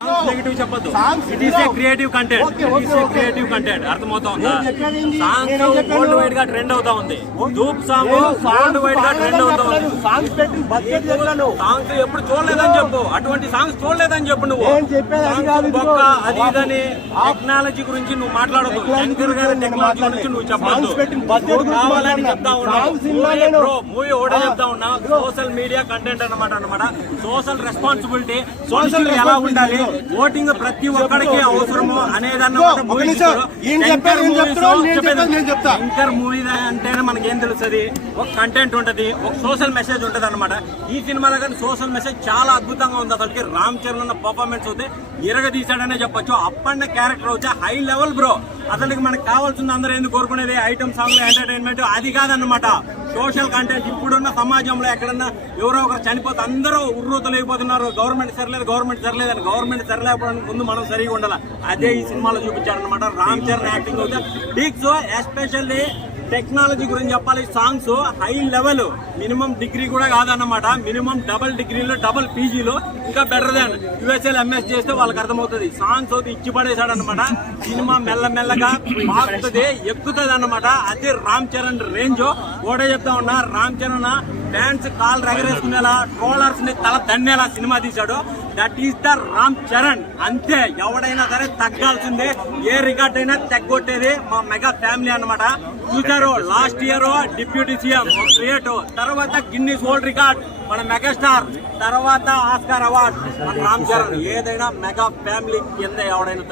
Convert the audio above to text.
Negative చెప్పొద్దు. It is a creative content. అర్థమవుతుందా? Songs world wide గా ట్రెండ్ అవుతా ఉంది. ధూప్ సాంగ్ వరల్డ్ వైడ్ గా ట్రెండ్ అవుతా ఉంది. సాంగ్స్ ఎప్పుడు చూడలేదని చెప్పు. అటువంటి సాంగ్స్ చూడలేదని చెప్పు. నువ్వు బొక్క అది ఇదని టెక్నాలజీ గురించి నువ్వు మాట్లాడదు. శంకర్ గారి టెక్నాలజీ గురించి నువ్వు చెప్పొద్దు. కావాలని చెప్తా ఉన్నావు. మూవీ ఒకటే చెప్తా ఉన్నా. సోషల్ మీడియా కంటెంట్ అన్నమాట. సోషల్ రెస్పాన్సిబిలిటీ, సోషల్ ఎలా ఉండాలి, ఓటింగ్ ప్రతి ఒక్కడికి అవసరము అనేదన్నమాట. శంకర్ మూవీ అంటేనే మనకేం తెలుస్తుంది? ఒక కంటెంట్ ఉంటది, ఒక సోషల్ మెసేజ్ ఉంటది అనమాట. ఈ సినిమా దగ్గర సోషల్ మెసేజ్ చాలా అద్భుతంగా ఉంది. అసలుకి రామ్ చరణ్ ఉన్న పర్ఫార్మెన్స్ అయితే ఇరగదీశాడనే చెప్పొచ్చు. అప్పన్న క్యారెక్టర్ వచ్చి హై లెవెల్ బ్రో. అసలుకి మనకు కావాల్సింది అందరూ ఎందుకు కోరుకునేది ఐటమ్ సాంగ్ లో ఎంటర్టైన్మెంట్ అది కాదన్నమాట. Social content. ఇప్పుడున్న సమాజంలో ఎక్కడన్నా ఎవరో ఒకరు చనిపోతే అందరూ ఉర్రూతలేకపోతున్నారు. గవర్నమెంట్ సరిలేదు అని. గవర్నమెంట్ సరిలేకపోవడానికి ముందు మనం సరిగా ఉండాలి. అదే ఈ సినిమాలో చూపించారనమాట. రామ్ చరణ్ యాక్టింగ్ అయితే బిగ్. సో ఎస్పెషల్లీ టెక్నాలజీ గురించి చెప్పాలి. Songs high level, minimum degree కూడా కాదన్నమాట. మినిమం డబుల్ డిగ్రీలో, డబుల్ పీజీలో, ఇంకా బెటర్ దాన్ యుఎస్ఎల్ ఎంఎస్ చేస్తే వాళ్ళకి అర్థమవుతుంది. సాంగ్స్ అయితే ఇచ్చి పడేశాడు అనమాట. సినిమా మెల్లమెల్లగా మారుతుంది, ఎక్కుతుంది అన్నమాట. అది రామ్ చరణ్ రేంజ్. ఓడే చెప్తా ఉన్నా, రామ్ చరణ్ ఫ్యాన్స్ కాల్ ఎగరేసుకునేలా, ట్రోలర్స్ ని తల దన్నేలా సినిమా తీశాడు. That is the Ram Charan. అంతే, ఎవడైనా సరే తగ్గాల్సిందే. ఏ రికార్డ్ అయినా తగ్గొట్టేది మా మెగా ఫ్యామిలీ అన్నమాట. చూసారు last year deputy CM create, తర్వాత గిన్నీస్ వరల్డ్ రికార్డ్ మన మెగాస్టార్, తర్వాత ఆస్కార్ అవార్డ్ మన రామ్ చరణ్. ఏదైనా మెగా ఫ్యామిలీ కింద ఎవడైనా